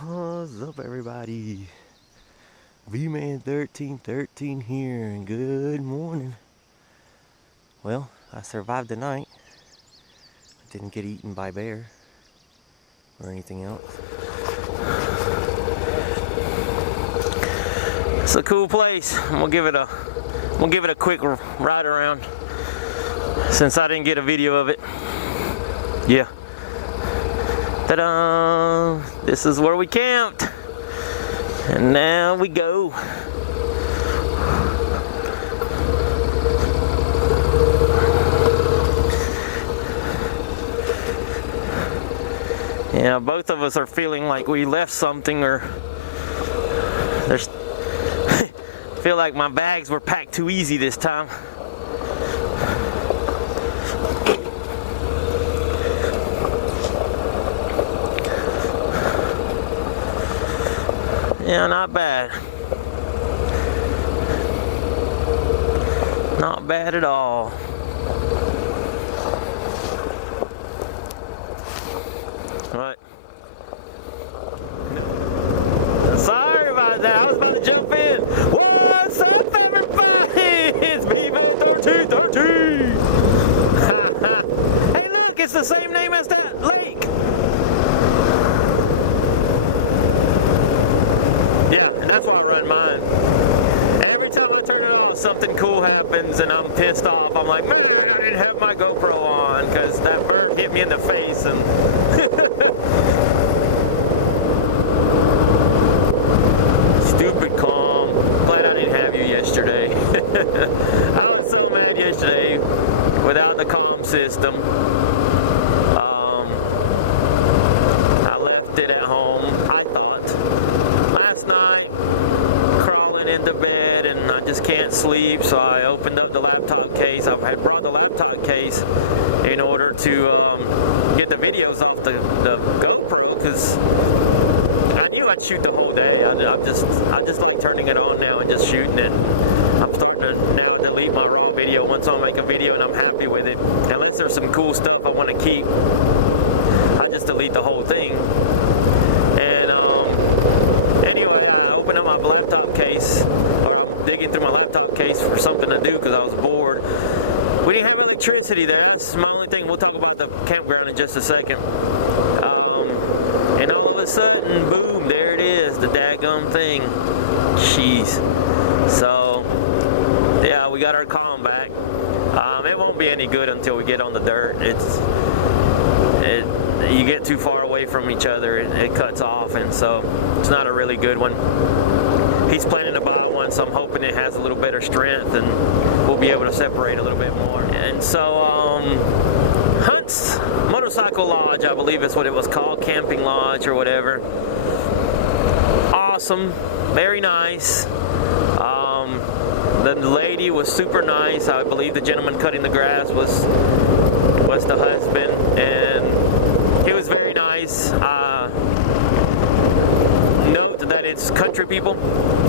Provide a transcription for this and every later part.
What's up, everybody? V-Man 1313 here, and good morning. Well, I survived the night. I didn't get eaten by bear or anything else. It's a cool place. I'm gonna give it a quick ride around since I didn't get a video of it. Yeah. Ta-da! This is where we camped. And now we go. Yeah, both of us are feeling like we left something, or there's feel like my bags were packed too easy this time. Yeah, not bad. Not bad at all. What? Sorry about that. I was about to jump in. What's up, everybody? It's V-Man 1313. Hey, look, it's the same name as that lake. That's why I run mine. Every time I turn around, something cool happens and I'm pissed off. I'm like, man, I didn't have my GoPro on because that bird hit me in the face and stupid calm. Glad I didn't have you yesterday. I was so mad yesterday without the calm system. I left it at home. I thought last night, crawling into bed, and I just can't sleep, so I opened up the laptop case. I had brought the laptop case in order to get the videos off the GoPro, because I knew I'd shoot the whole day. I just like turning it on now and just shooting it. I'm starting to now delete my raw video once I make a video and I'm happy with it. Unless there's some cool stuff I want to keep, I just delete the whole thing. And anyway, I opened up my laptop case, or I'm digging through my laptop case for something to do because I was bored. We didn't have electricity there. That's my only thing. We'll talk about the campground in just a second. And all of a sudden, boom, there it is, the daggum thing. Jeez. So, yeah, we got our calm back. It won't be any good until we get on the dirt. You get too far away from each other, it cuts off, and so it's not a really good one. He's planning to buy one, so I'm hoping it has a little better strength and we'll be able to separate a little bit more. And so, Hunt's Motorcycle Lodge, I believe is what it was called, Camping Lodge or whatever. Awesome, very nice. The lady was super nice. I believe the gentleman cutting the grass was the husband, and he was very nice. Note that it's country people.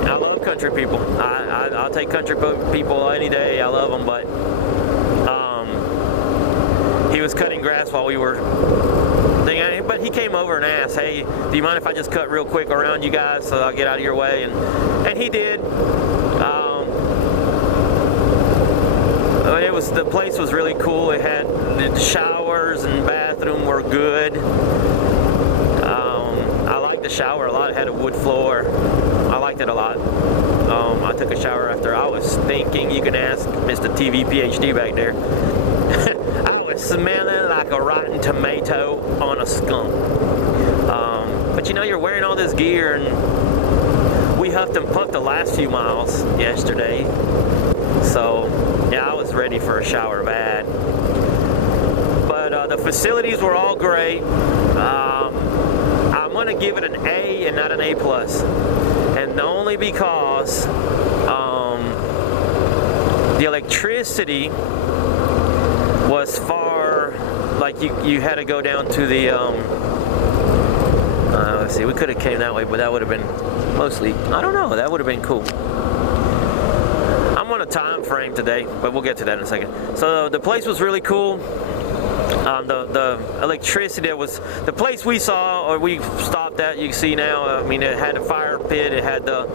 I love country people. I'll take country people any day. I love them, but he was cutting grass while we were thinking, but he came over and asked, hey, do you mind if I just cut real quick around you guys so I'll get out of your way? And he did. The place was really cool. It had the showers and bathroom were good. I liked the shower a lot. It had a wood floor. I liked it a lot. I took a shower after. I was thinking, you can ask Mr. TV PhD back there. I was smelling like a rotten tomato on a skunk. But you know, you're wearing all this gear, and we huffed and puffed the last few miles yesterday. So, yeah, I was ready for a shower bad. But the facilities were all great. I'm going to give it an A and not an A+. And only because the electricity was far, like you had to go down to the, let's see, we could have came that way, but that would have been mostly, I don't know, that would have been cool. I'm on a time frame today, but we'll get to that in a second. So the place was really cool. The electricity that was the place we saw or we stopped at. You can see now. I mean, it had a fire pit. It had the.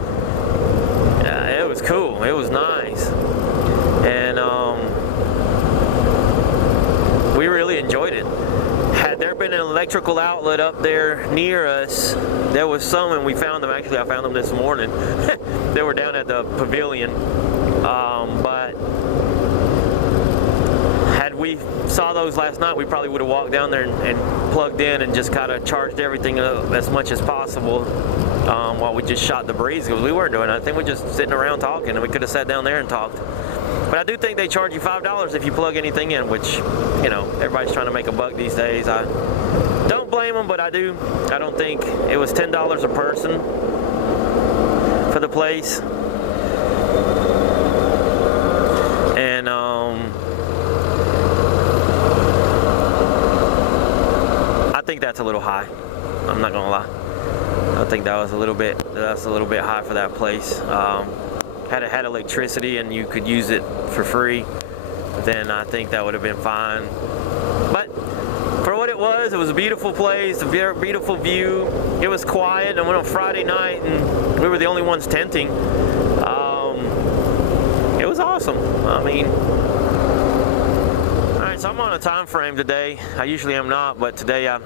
It was cool. It was nice, and we really enjoyed it. Had there been an electrical outlet up there near us, there was some, and we found them. Actually, I found them this morning. They were down at the pavilion, but had we saw those last night, we probably would have walked down there and plugged in and just kind of charged everything up as much as possible while we just shot the breeze, because we weren't doing anything. We're just sitting around talking, and we could have sat down there and talked. But I do think they charge you $5 if you plug anything in, which, you know, everybody's trying to make a buck these days. I don't blame them, but I do. I don't think it was $10 a person for the place. And I think that's a little high. I'm not gonna lie. I think that's a little bit high for that place. Had it had electricity and you could use it for free, then I think that would have been fine. But for what it was a beautiful place, a very beautiful view. It was quiet, and went on Friday night, and we were the only ones tenting. It was awesome. I mean, all right, so I'm on a time frame today. I usually am not, but today I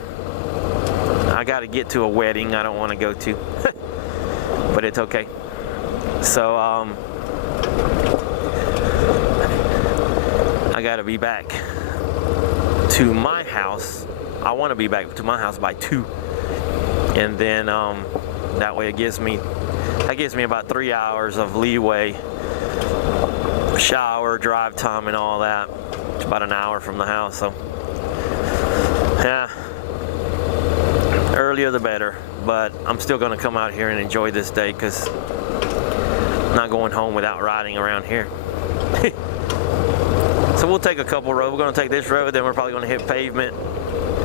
got to get to a wedding I don't want to go to, but it's okay. So I got to be back to my house. I want to be back to my house by 2, and then that way that gives me about 3 hours of leeway, shower, drive time, and all that. It's about an hour from the house, so yeah, earlier the better. But I'm still going to come out here and enjoy this day, because I'm not going home without riding around here. So we'll take a couple roads. We're going to take this road, then we're probably going to hit pavement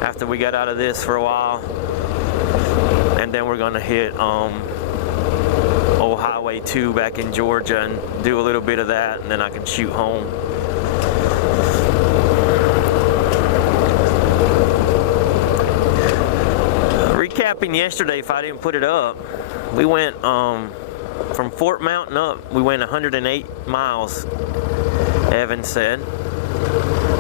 after we get out of this for a while, and then we're going to hit old Highway 2 back in Georgia and do a little bit of that, and then I can shoot home. Recapping yesterday, if I didn't put it up, we went from Fort Mountain up, we went 108 miles, Evan said.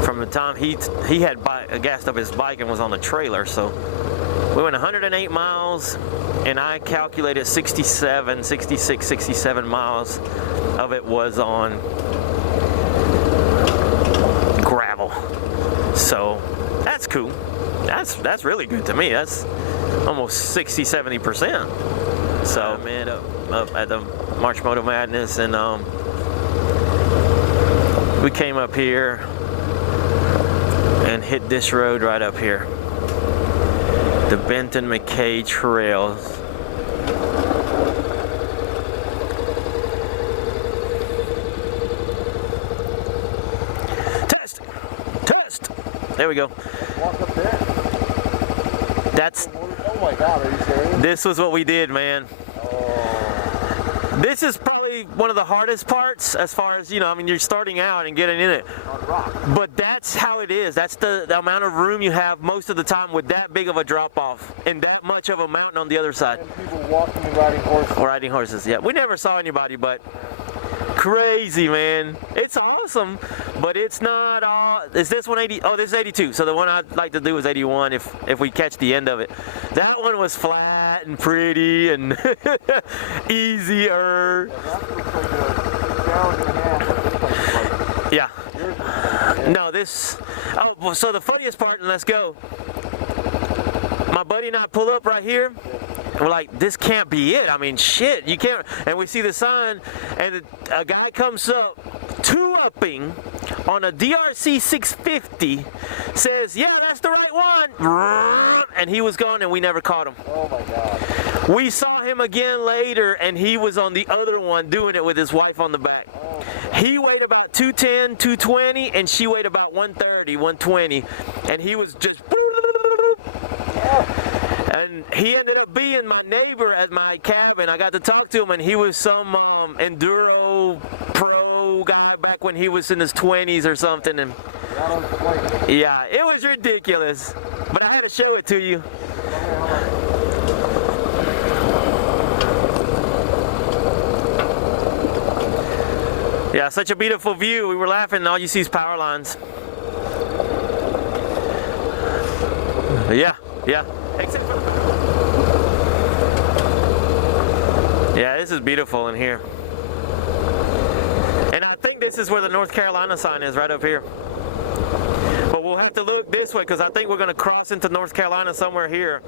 From the time he had gassed up his bike and was on the trailer, so we went 108 miles, and I calculated 67 miles of it was on gravel. So that's cool. That's really good to me. That's almost 60-70%. So man, up at the March Moto Madness, and we came up here and hit this road right up here, the Benton McKay Trails. Test. There we go. Walk up there. That's. Oh my God, are you serious? This was what we did, man. Oh. This is probably one of the hardest parts, as far as, you know, I mean, you're starting out and getting in it. On rock. But that's how it is. That's the amount of room you have most of the time with that big of a drop off and that much of a mountain on the other side. And people walking and riding horses. Riding horses, yeah. We never saw anybody, but crazy, man. It's awesome, but it's not all. Is this one 80? Oh, this is 82. So the one I'd like to do is 81 if we catch the end of it. That one was flat and pretty and easier. Yeah. No, this. Oh, well, so the funniest part, and let's go. My buddy and I pull up right here. And we're like, this can't be it. I mean, shit, you can't. And we see the sign, and a guy comes up, two-upping on a DRC 650, says, yeah, that's the right one. And he was gone, and we never caught him. Oh, my God. We saw him again later, and he was on the other one doing it with his wife on the back. Oh, he weighed about 210, 220, and she weighed about 130, 120. And he was just... And he ended up being my neighbor at my cabin. I got to talk to him, and he was some enduro pro guy back when he was in his 20s or something. And Not on plate. Yeah, it was ridiculous, but I had to show it to you. Yeah, such a beautiful view. We were laughing and all you see is power lines. Yeah. Except for... Yeah, this is beautiful in here. And I think this is where the North Carolina sign is, right up here. But we'll have to look this way because I think we're going to cross into North Carolina somewhere here.